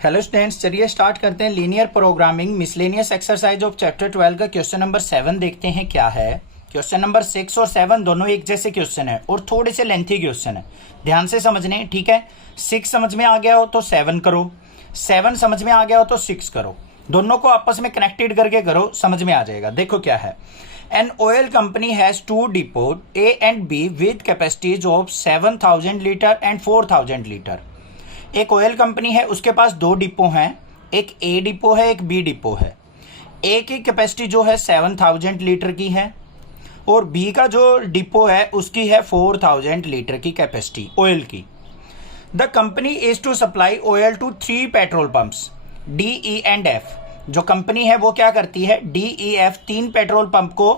Hello students, चलिए start करते हैं। Linear programming miscellaneous exercise of chapter 12 का क्वेश्चन नंबर 7 देखते हैं क्या है। क्वेश्चन नंबर 6 और 7 दोनों एक जैसे क्वेश्चन है और थोड़े से लेंथी क्वेश्चन है, ध्यान से समझने। ठीक है, 6 समझ में आ गया हो तो 7 करो, 7 समझ में आ गया हो तो 6 करो, दोनों को आपस में कनेक्टेड करके करो, समझ में आ जाएगा। देखो क्या है। An oil company has 2 depot A and be with capacities of 7000 litre and 4000 litre. एक ऑयल कंपनी है, उसके पास 2 डिपो हैं, एक ए डिपो है, एक बी डिपो है। ए की कैपेसिटी जो है 7000 लीटर की है और बी का जो डिपो है उसकी है 4000 लीटर की कैपेसिटी ऑयल की। The company is to supply oil to 3 petrol pumps D E and F. जो कंपनी है वो क्या करती है, D E F 3 petrol pump को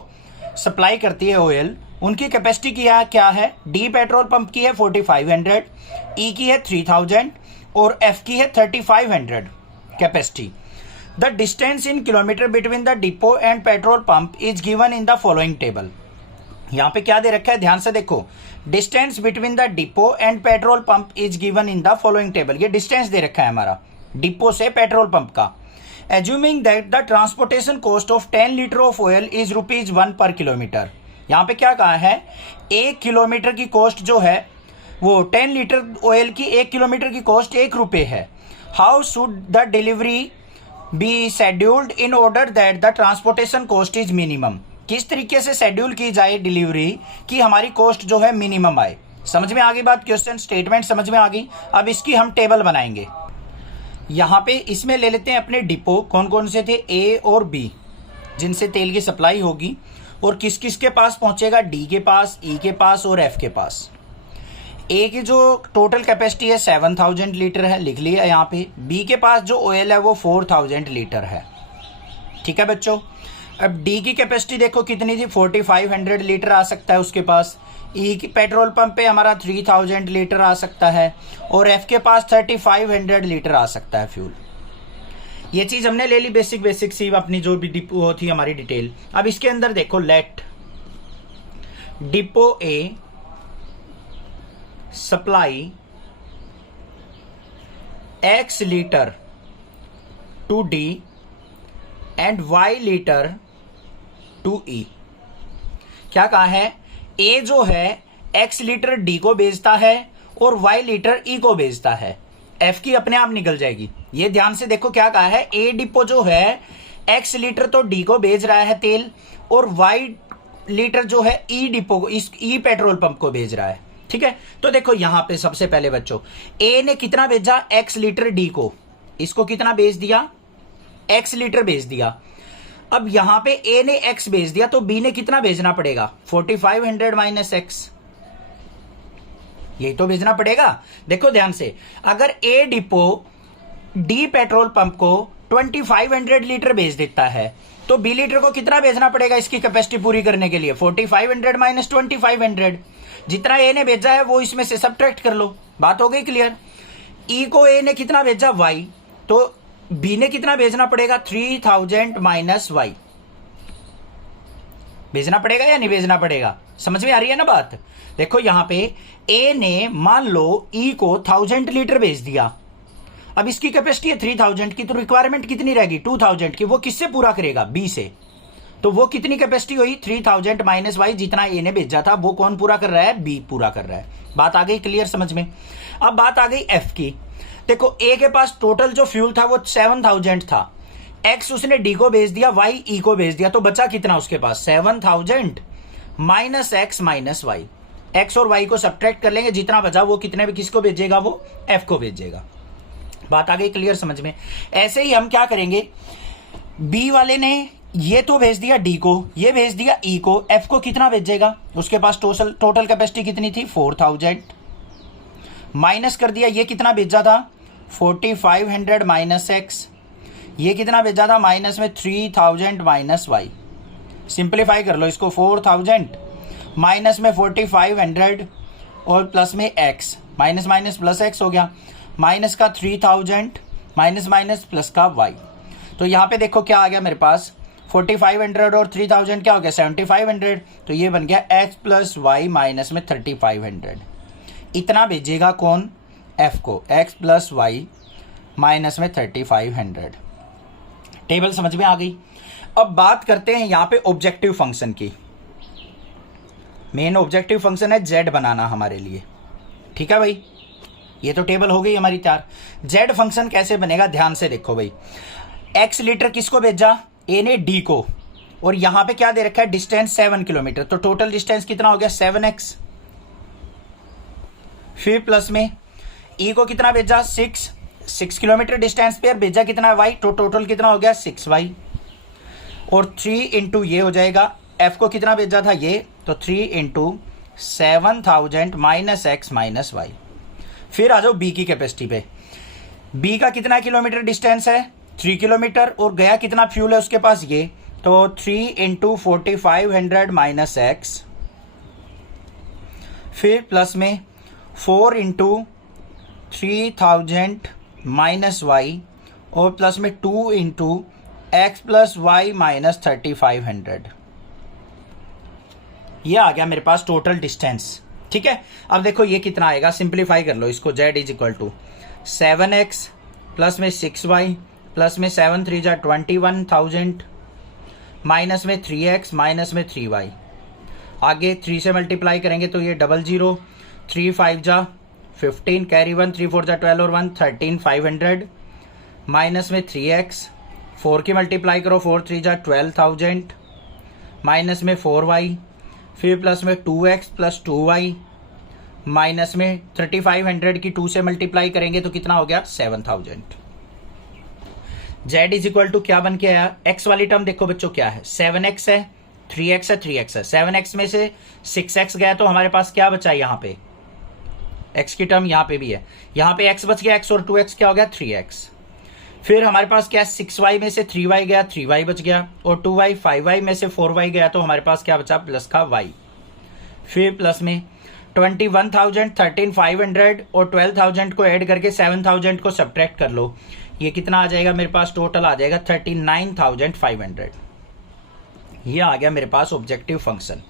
सप्लाई करती है ऑयल। उनकी कैपेसिटी क्या है, डी पेट्रोल पंप की है 4500, ई की है 3000 और एफ की है 3500 capacity. The distance in kilometre between the depot and petrol pump is given in the following table. यहां पे क्या दे रखा है, ध्यान से देखो। Distance between the depot and petrol pump is given in the following table. ये डिस्टेंस दे रखा है हमारा डिपो से पेट्रोल पंप का। Assuming that the transportation cost of 10 litre of oil is ₹1 पर किलोमीटर। यहां पे क्या कहा है, 1 किलोमीटर की कॉस्ट जो है वो 10 लीटर ऑयल की 1 किलोमीटर की कॉस्ट ₹1 है। How should the delivery be scheduled in order that the transportation cost is minimum. किस तरीके से शेड्यूल की जाए डिलीवरी कि हमारी कॉस्ट जो है मिनिमम आए। समझ में आ गई बात, क्वेश्चन स्टेटमेंट समझ में आ गई। अब इसकी हम टेबल बनाएंगे। यहां पे इसमें ले लेते हैं अपने डिपो, कौन कौन से थे, ए और बी, जिनसे तेल की सप्लाई होगी और किस किस के पास पहुंचेगा, डी के पास, ई के पास और एफ के पास। ए की जो टोटल कैपेसिटी है 7000 लीटर है, लिख लिया यहाँ पे। बी के पास जो ऑयल है वो 4000 लीटर है। ठीक है बच्चों। अब डी की कैपेसिटी देखो कितनी थी, 4500 लीटर आ सकता है उसके पास। ई की पेट्रोल पंप पे हमारा 3000 लीटर आ सकता है और एफ के पास 3500 लीटर आ सकता है फ्यूल। ये चीज हमने ले ली बेसिक सी अपनी जो भी डिपो थी हमारी डिटेल। अब इसके अंदर देखो, let depot A supply X litre to D and Y litre to E। क्या कहा है, A जो है X लीटर D को बेचता है और Y लीटर E को बेचता है। F की अपने आप निकल जाएगी। ये ध्यान से देखो क्या कहा है, A डिपो जो है X लीटर तो D को बेच रहा है तेल और Y लीटर जो है E डिपो को, इस E पेट्रोल पंप को बेच रहा है। ठीक है, तो देखो यहां पे सबसे पहले बच्चों, ए ने कितना भेजा, X लीटर डी को, इसको कितना बेच दिया, X लीटर बेच दिया। अब यहां पे ए ने X बेच दिया तो बी ने कितना भेजना पड़ेगा, 4500 माइनस X, यही तो भेजना पड़ेगा। देखो ध्यान से, अगर ए डिपो डी पेट्रोल पंप को 2500 लीटर बेच देता है तो बी लीटर को कितना भेजना पड़ेगा इसकी कैपेसिटी पूरी करने के लिए, 4500 माइनस 2500। जितना ए ने भेजा है वो इसमें से सब्ट्रैक्ट कर लो, बात हो गई क्लियर। ई को ए ने कितना भेजा, वाई, तो बी ने कितना भेजना पड़ेगा, 3000 माइनस वाई। भेजना पड़ेगा या नहीं भेजना पड़ेगा, समझ में आ रही है ना बात। देखो यहां पे ए ने मान लो ई को 1000 लीटर भेज दिया। अब इसकी कैपेसिटी है 3000 की, तो रिक्वायरमेंट कितनी रहेगी, 2000 की। वो किससे पूरा करेगा, बी से। तो वो कितनी कैपेसिटी हुई, 3000 माइनस वाई, जितना ए ने भेजा था वो कौन पूरा कर रहा है, बी पूरा कर रहा है। बात आ गई क्लियर समझ में। अब बात आ गई एफ की। देखो ए के पास टोटल जो फ्यूल था वो 7000 था, एक्स उसने डी को भेज दिया, वाई ई को भेज दिया, तो बचा कितना उसके पास, 7000 minus X minus Y. X और वाई को सब्ट्रैक्ट कर लेंगे, जितना बचा वो कितने भी किसको भेजेगा, वो एफ को भेजेगा। बात आ गई क्लियर समझ में। ऐसे ही हम क्या करेंगे, बी वाले ने ये तो भेज दिया डी को, ये भेज दिया ई को, एफ को कितना भेजेगा, उसके पास टोटल कैपेसिटी कितनी थी, 4000 माइनस कर दिया, ये कितना भेजा था, 4500 माइनस एक्स, ये कितना भेजा था, माइनस में 3000 माइनस वाई। सिंप्लीफाई कर लो इसको, 4000 माइनस में 4500 और प्लस में x, minus minus plus x हो गया, माइनस का 3000 माइनस माइनस प्लस का वाई। तो यहां पे देखो क्या आ गया मेरे पास, 4500 और 3000 क्या हो गया, 7500। तो ये बन गया x प्लस वाई माइनस में 3500। इतना भेजेगा कौन, f को, x प्लस वाई माइनस में 3500। टेबल समझ में आ गई। अब बात करते हैं यहाँ पे ऑब्जेक्टिव फंक्शन की। मेन ऑब्जेक्टिव फंक्शन है जेड बनाना हमारे लिए, ठीक है भाई। ये तो टेबल हो गई हमारी तैयार। जेड फंक्शन कैसे बनेगा ध्यान से देखो भाई। एक्स लीटर किसको भेजा, ए ने डी को, और यहां पे क्या दे रखा है डिस्टेंस 7 किलोमीटर, तो टोटल डिस्टेंस कितना हो गया 7x। फिर प्लस में ई को कितना भेजा 6 किलोमीटर डिस्टेंस पे भेजा कितना है y, तो टोटल कितना हो गया 6y। और 3 इंटू ये हो जाएगा, एफ को कितना भेजा था ये, तो 3 into 7000 minus X minus Y. फिर आ जाओ बी की कैपेसिटी पे। बी का कितना किलोमीटर डिस्टेंस है 3 किलोमीटर, और गया कितना फ्यूल है उसके पास ये, तो 3 इंटू 4500 माइनस एक्स। फिर प्लस में 4 इंटू 3000 माइनस वाई, और प्लस में 2 into X plus Y minus 3500। ये आ गया मेरे पास टोटल डिस्टेंस, ठीक है। अब देखो ये कितना आएगा, सिंप्लीफाई कर लो इसको। z is equal to 7x plus में 6y प्लस में 7 3 जा 21,000 माइनस में 3x माइनस में 3y। आगे 3 से मल्टीप्लाई करेंगे तो ये 00, 3 5 जा 15, कैरी 1, 3 4 जा 12 और 1 13,500 माइनस में 3x। 4 की मल्टीप्लाई करो, 4 3 जा 12,000 माइनस में 4y। फिर प्लस में 2x प्लस 2y माइनस में 3500 की 2 से मल्टीप्लाई करेंगे तो कितना हो गया 7000। z इज इक्वल टू क्या बन के आया, x वाली टर्म देखो बच्चों क्या है, 7x है, 3x है, 3x है। 7x में से 6x गया तो हमारे पास क्या बचा यहाँ पे, x की टर्म यहाँ पे भी है, यहाँ पे x बच गया, x और 2x क्या हो गया 3x। फिर हमारे पास क्या 6y में से 3y गया, 3y बच गया, और 2y 5y में से 4y गया तो हमारे पास क्या बचा प्लस का y। फिर प्लस में 21,000, 13,500 और 12,000 को ऐड करके 7,000 को सब्ट्रैक्ट कर लो, ये कितना आ जाएगा मेरे पास, टोटल आ जाएगा 39,500। ये आ गया मेरे पास ऑब्जेक्टिव फंक्शन।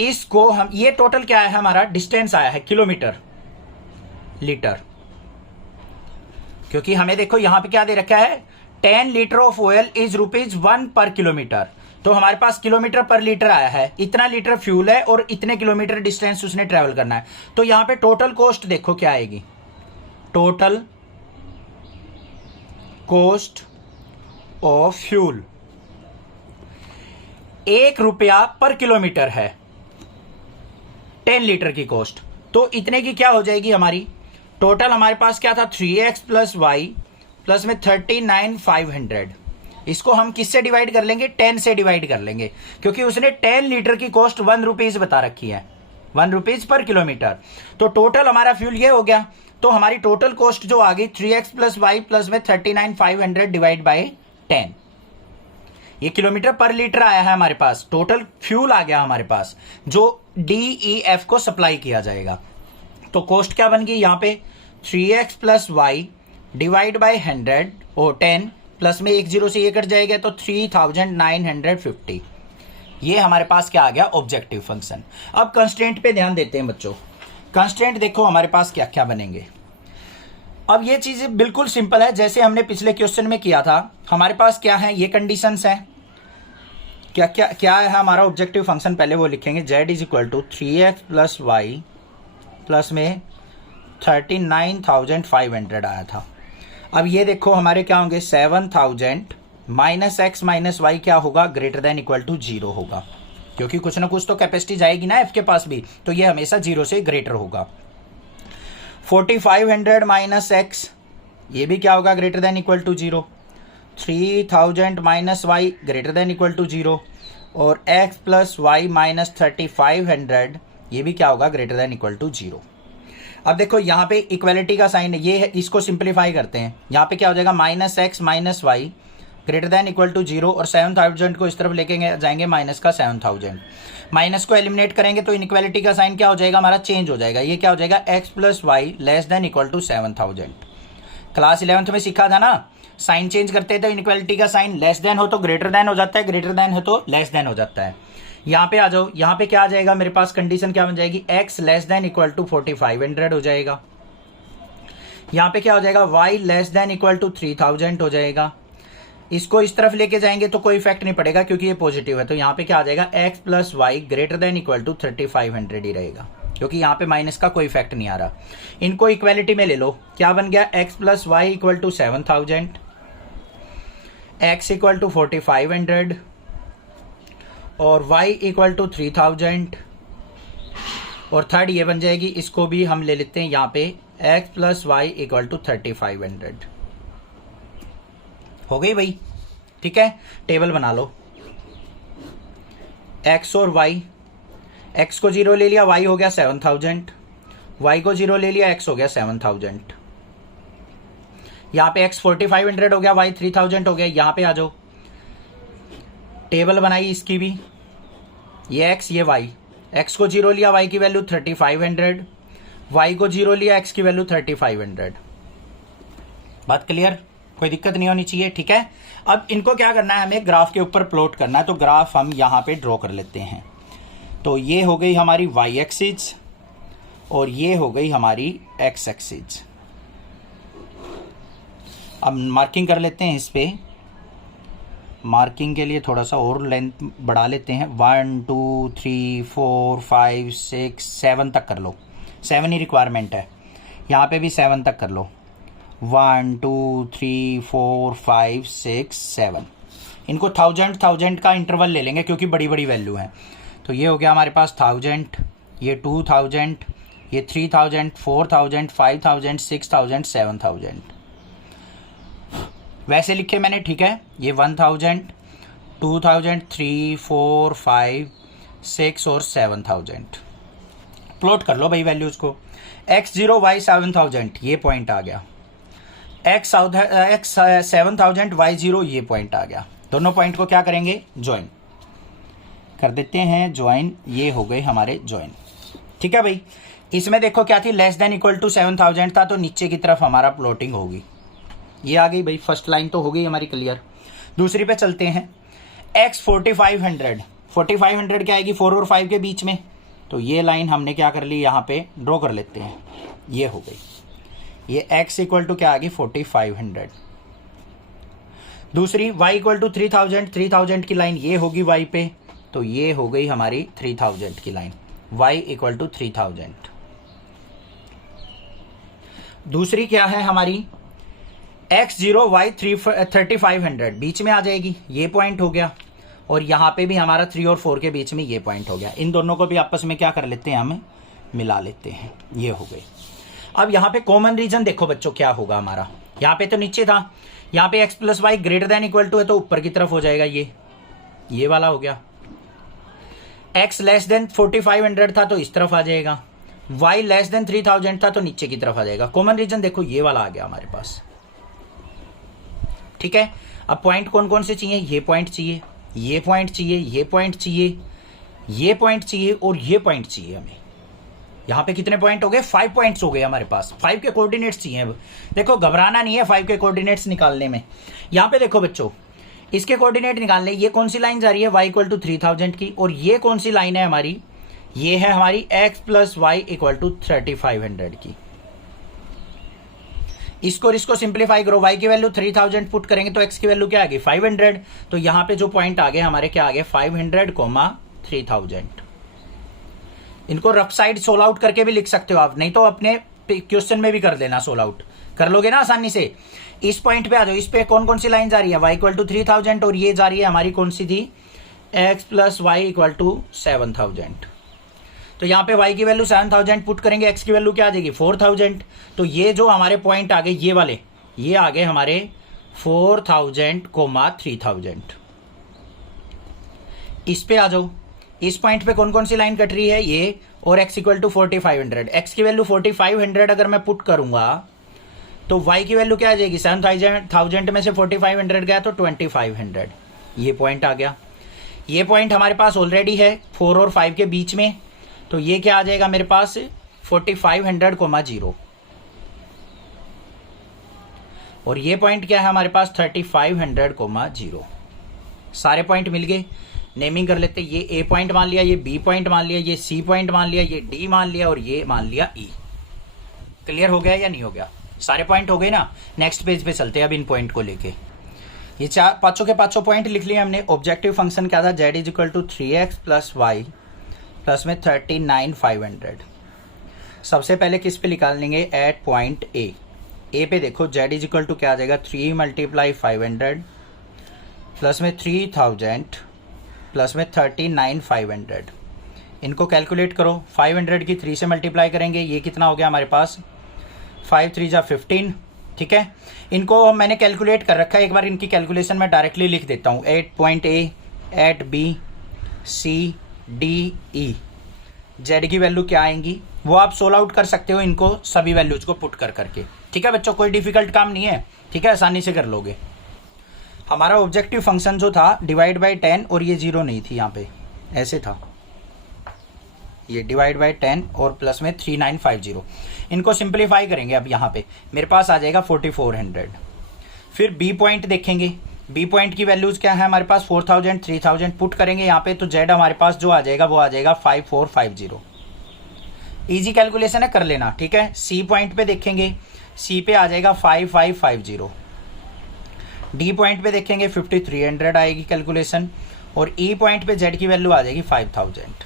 इसको हम, ये टोटल क्या है हमारा डिस्टेंस आया है किलोमीटर लीटर, क्योंकि हमें देखो यहां पे क्या दे रखा है 10 लीटर ऑफ ऑयल इज ₹1 पर किलोमीटर, तो हमारे पास किलोमीटर पर लीटर आया है, इतना लीटर फ्यूल है और इतने किलोमीटर डिस्टेंस उसने ट्रेवल करना है। तो यहां पे टोटल कॉस्ट देखो क्या आएगी, टोटल कॉस्ट ऑफ फ्यूल ₹1 पर किलोमीटर है, 10 लीटर की कॉस्ट, तो इतने की क्या हो जाएगी हमारी, टोटल हमारे पास क्या था 3x प्लस वाई प्लस में 39,500। इसको हम किससे डिवाइड कर लेंगे, 10 से डिवाइड कर लेंगे, क्योंकि उसने 10 लीटर की कॉस्ट ₹1 बता रखी है, ₹1 पर किलोमीटर। तो टोटल हमारा फ्यूल ये हो गया, तो हमारी टोटल कॉस्ट जो आ गई 3x प्लस वाई प्लस में 39,500 डिवाइड बाई 10। ये किलोमीटर पर लीटर आया है हमारे पास, टोटल फ्यूल आ गया हमारे पास जो DEF को सप्लाई किया जाएगा। तो कॉस्ट क्या बन गई यहाँ पे 3x plus Y divide by 100 और 10 प्लस में 1 0 से ये कट जाएगा तो 3,950। ये हमारे पास क्या आ गया ऑब्जेक्टिव फंक्शन। अब कंस्ट्रेंट पे ध्यान देते हैं बच्चों। कंस्ट्रेंट देखो हमारे पास क्या क्या बनेंगे। अब ये चीजें बिल्कुल सिंपल है, जैसे हमने पिछले क्वेश्चन में किया था। हमारे पास क्या है, ये कंडीशंस है, क्या क्या क्या है हमारा ऑब्जेक्टिव फंक्शन, पहले वो लिखेंगे। z is equal to 3x plus Y plus में 39,500 आया था। अब ये देखो हमारे क्या होंगे 7,000 माइनस एक्स माइनस वाई क्या होगा, ग्रेटर देन इक्वल टू 0 होगा, क्योंकि कुछ ना कुछ तो कैपेसिटी जाएगी ना एफ के पास भी, तो ये हमेशा 0 से ग्रेटर होगा। 4,500 माइनस एक्स, ये भी क्या होगा greater than equal to 0। 3,000 minus Y greater than equal to 0, और एक्स प्लस वाई माइनस 3,500 ये भी क्या होगा ग्रेटर देन इक्वल टू 0। अब देखो यहाँ पे इक्वालिटी का साइन है, ये है, इसको सिंप्लीफाई करते हैं। यहाँ पे क्या हो जाएगा minus X minus Y greater than equal to 0, और 7,000 को इस तरफ लेके जाएंगे माइनस का 7,000। माइनस को एलिमिनेट करेंगे तो इनइक्वालिटी का साइन क्या हो जाएगा हमारा, चेंज हो जाएगा। ये क्या हो जाएगा X plus Y less than equal to 7,000। Class 11th में सीखा था ना, साइन चेंज करते हैं तो इनइक्वालिटी का साइन लेस देन हो तो ग्रेटर देन हो जाता है, ग्रेटर देन हो तो लेस देन हो जाता है। यहाँ पे आ जाओ, यहाँ पे क्या आ जाएगा मेरे पास, कंडीशन क्या बन जाएगी, x less than equal to 4,500 हो जाएगा। यहाँ पे क्या हो जाएगा, y less than equal to 3000 हो जाएगा। इसको इस तरफ लेके जाएंगे तो कोई इफेक्ट नहीं पड़ेगा क्योंकि ये पॉजिटिव है, तो यहाँ पे क्या आ जाएगा, x plus Y greater than equal to 3500 ही रहेगा क्योंकि यहाँ पे माइनस का कोई इफेक्ट नहीं आ रहा। इनको इक्वेलिटी में ले लो, क्या बन गया, x plus Y equal to 7000, x equal to 4500 और y इक्वल टू 3000 और थर्ड ये बन जाएगी, इसको भी हम ले लेते हैं यहाँ पे x plus Y equal to 3500। हो गई भाई, ठीक है। टेबल बना लो, x और y, x को 0 ले लिया, y हो गया 7000, y को 0 ले लिया, x हो गया 7000। यहाँ पे x 4500 हो गया, y 3000 हो गया। यहाँ पे आ जाओ, टेबल बनाई इसकी भी, ये x ये y, x को 0 लिया, y की वैल्यू 3500, y को 0 लिया, x की वैल्यू 3500। बात क्लियर, कोई दिक्कत नहीं होनी चाहिए, ठीक है। अब इनको क्या करना है, हमें ग्राफ के ऊपर प्लॉट करना है, तो ग्राफ हम यहाँ पे ड्रॉ कर लेते हैं। तो ये हो गई हमारी y एक्सिस और ये हो गई हमारी x एक्सिस। अब मार्किंग कर लेते हैं इस पे, मार्किंग के लिए थोड़ा सा और लेंथ बढ़ा लेते हैं, 1 2 3 4 5 6 7 तक कर लो, 7 ही रिक्वायरमेंट है। यहाँ पे भी 7 तक कर लो, 1 2 3 4 5 6 7। इनको 1000 का इंटरवल ले लेंगे क्योंकि बड़ी बड़ी वैल्यू है। तो ये हो गया हमारे पास 1000, ये 2000, ये 3000, 4000, 5000, 6000, 7000 वैसे लिखे मैंने, ठीक है। ये 1000, 2000, 3 4 5 6 और 7000 प्लॉट कर लो भाई वैल्यूज को। x0 y 7000 ये पॉइंट आ गया, x 7000 y0 ये पॉइंट आ गया। दोनों पॉइंट को क्या करेंगे, ज्वाइन कर देते हैं, ज्वाइन। ये हो गए हमारे ज्वाइन, ठीक है भाई। इसमें देखो क्या थी, लेस देन इक्वल टू 7000 था, तो नीचे की तरफ हमारा प्लॉटिंग होगी। ये आ गई भाई, फर्स्ट लाइन तो हो गई हमारी क्लियर। दूसरी पे चलते हैं, x 4500, 4500 क्या आएगी, 4 और 5 के बीच में, तो ये लाइन हमने क्या कर ली, यहाँ पे ड्रॉ कर लेते हैं। ये हो गई, ये x इक्वल टू क्या आ गई, 4500। दूसरी y इक्वल टू 3000, 3000 की लाइन ये होगी y पे, तो ये हो गई हमारी 3000 की लाइन, y इक्वल टू 3000। दूसरी क्या है हमारी, x0 y 3500 बीच में आ जाएगी, ये पॉइंट हो गया। और यहाँ पे भी हमारा 3 और 4 के बीच में ये पॉइंट हो गया। इन दोनों को भी आपस में क्या कर लेते हैं, हम मिला लेते हैं। ये हो गई। अब यहाँ पे कॉमन रीजन देखो बच्चों क्या होगा हमारा, यहाँ पे तो नीचे था, यहाँ पे x plus Y greater than equal to है तो ऊपर की तरफ हो जाएगा, ये वाला हो गया। x लेस देन 4500 था तो इस तरफ आ जाएगा, y लेस देन 3000 था तो नीचे की तरफ आ जाएगा। कॉमन रीजन देखो ये वाला आ गया हमारे पास, ठीक है। अब पॉइंट कौन कौन से चाहिए, ये पॉइंट चाहिए, ये पॉइंट चाहिए, ये पॉइंट चाहिए, ये पॉइंट चाहिए और ये पॉइंट चाहिए हमें। यहाँ पे कितने पॉइंट हो गए, 5 पॉइंट्स हो गए हमारे पास। 5 के कोऑर्डिनेट्स चाहिए। अब देखो घबराना नहीं है 5 के कोऑर्डिनेट्स निकालने में। यहाँ पे देखो बच्चों, इसके कोऑर्डिनेट निकालने, ये कौन सी लाइन जा रही है, y इक्वल टू 3000 की, और ये कौन सी लाइन है हमारी, ये है हमारी x plus Y equal to 3500 की। इसको और इसको सिंप्लीफाई करो, y की वैल्यू 3000 पुट करेंगे तो x की वैल्यू क्या आ गई, 500। तो यहाँ पे जो पॉइंट आ गए हमारे क्या आ गए, 500, 3000। इनको रफ साइड सोल आउट करके भी लिख सकते हो आप, नहीं तो अपने क्वेश्चन में भी कर देना, सोल आउट कर लोगे ना आसानी से। इस पॉइंट पे आ जाओ, इस पे कौन कौन सी लाइन जा रही है, y इक्वल टू 3000 और ये जा रही है हमारी कौन सी थी, x plus Y equal to 7000। तो यहाँ पे y की वैल्यू 7000 पुट करेंगे, x की वैल्यू क्या आ जाएगी 4000। तो ये जो हमारे पॉइंट आ गए ये वाले, ये आ गए हमारे 4000, 3000। इस पे आ जाओ, इस पॉइंट पे कौन कौन सी लाइन कट रही है, ये और x इक्वल टू 4500। x की वैल्यू 4500 अगर मैं पुट करूंगा तो y की वैल्यू क्या आ जाएगी, 7000 में से 4500 गया तो 2500। ये पॉइंट आ गया। ये पॉइंट हमारे पास ऑलरेडी है 4 और 5 के बीच में, तो ये क्या आ जाएगा मेरे पास 4500, 0। और ये पॉइंट क्या है हमारे पास 3500, 0। सारे पॉइंट मिल गए, नेमिंग कर लेते। ये ए पॉइंट मान लिया, ये बी पॉइंट मान लिया, ये सी पॉइंट मान लिया, ये डी मान लिया और ये मान लिया ई। क्लियर हो गया या नहीं हो गया, सारे पॉइंट हो गए ना। नेक्स्ट पेज पे चलते हैं अब इन पॉइंट को लेके। ये पांचों के पांचों पॉइंट लिख लिए हमने। ऑब्जेक्टिव फंक्शन क्या था, z is equal to 3x plus Y plus में 39,500। सबसे पहले किस पे निकाल लेंगे, एट पॉइंट ए पे देखो z इज इक्वल टू क्या आ जाएगा 3 मल्टीप्लाई 500 प्लस में 3000 प्लस में 39,500। इनको कैलकुलेट करो, 500 की 3 से मल्टीप्लाई करेंगे, ये कितना हो गया हमारे पास 5 3 जा 15। ठीक है, इनको मैंने कैलकुलेट कर रखा है, एक बार इनकी कैलकुलेशन मैं डायरेक्टली लिख देता हूँ। At point A, at B, C, D, E, Z की वैल्यू क्या आएंगी वो आप सोल्व आउट कर सकते हो इनको सभी वैल्यूज को पुट कर करके। ठीक है बच्चों, कोई डिफिकल्ट काम नहीं है। ठीक है, आसानी से कर लोगे। हमारा ऑब्जेक्टिव फंक्शन जो था डिवाइड बाई 10 और ये 0 नहीं थी, यहाँ पे ऐसे था, ये डिवाइड बाई 10 और प्लस में 3950। इनको सिंप्लीफाई करेंगे अब यहाँ पे मेरे पास आ जाएगा 4400। फिर बी पॉइंट देखेंगे, बी पॉइंट की वैल्यूज क्या है हमारे पास 4000 3000 पुट करेंगे यहाँ पे, तो जेड हमारे पास जो आ जाएगा वो आ जाएगा 5450। इजी कैलकुलेशन है, कर लेना। ठीक है, सी पॉइंट पे देखेंगे, सी पे आ जाएगा 5550। डी पॉइंट पे देखेंगे 5300 आएगी कैलकुलेशन, और ई पॉइंट पे जेड की वैल्यू आ जाएगी 5000।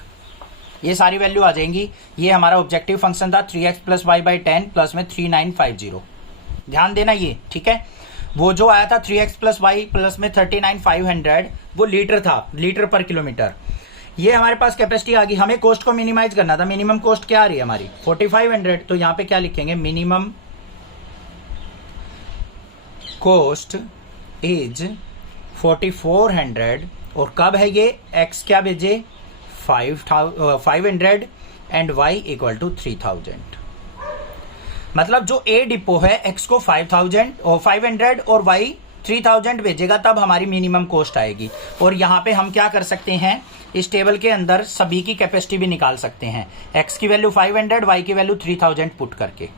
ये सारी वैल्यू आ जाएंगी। ये हमारा ऑब्जेक्टिव फंक्शन था 3x plus Y by 10 plus में 3950। ध्यान देना ये। ठीक है, वो जो आया था 3x प्लस वाई प्लस में 39,500 वो लीटर था, लीटर पर किलोमीटर। ये हमारे पास कैपेसिटी आ गई। हमें कॉस्ट को मिनिमाइज करना था। मिनिमम कॉस्ट क्या आ रही है हमारी 4500, तो यहाँ पे क्या लिखेंगे, मिनिमम कॉस्ट इज 4400। और कब है ये, x क्या भेजे 500 एंड y इक्वल टू 3000। मतलब जो ए डिपो है x को 5000 और 500 और y 3000 भेजेगा, तब हमारी मिनिमम कॉस्ट आएगी। और यहाँ पे हम क्या कर सकते हैं, इस टेबल के अंदर सभी की कैपेसिटी भी निकाल सकते हैं। x की वैल्यू 500, y की वैल्यू 3000 पुट करके।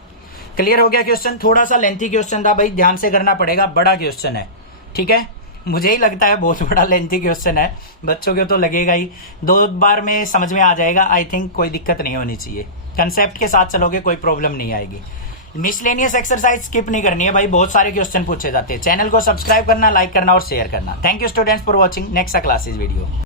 क्लियर हो गया क्वेश्चन। थोड़ा सा लेंथी क्वेश्चन था भाई, ध्यान से करना पड़ेगा, बड़ा क्वेश्चन है। ठीक है, मुझे ही लगता है बहुत बड़ा लेंथी क्वेश्चन है, बच्चों को तो लगेगा ही। 2 बार में समझ में आ जाएगा, आई थिंक कोई दिक्कत नहीं होनी चाहिए। कंसेप्ट के साथ चलोगे कोई प्रॉब्लम नहीं आएगी। मिसलेनियस एक्सरसाइज स्किप नहीं करनी है भाई, बहुत सारे क्वेश्चन पूछे जाते हैं। चैनल को सब्सक्राइब करना, लाइक करना और शेयर करना। Thank you students for watching. Next classes video.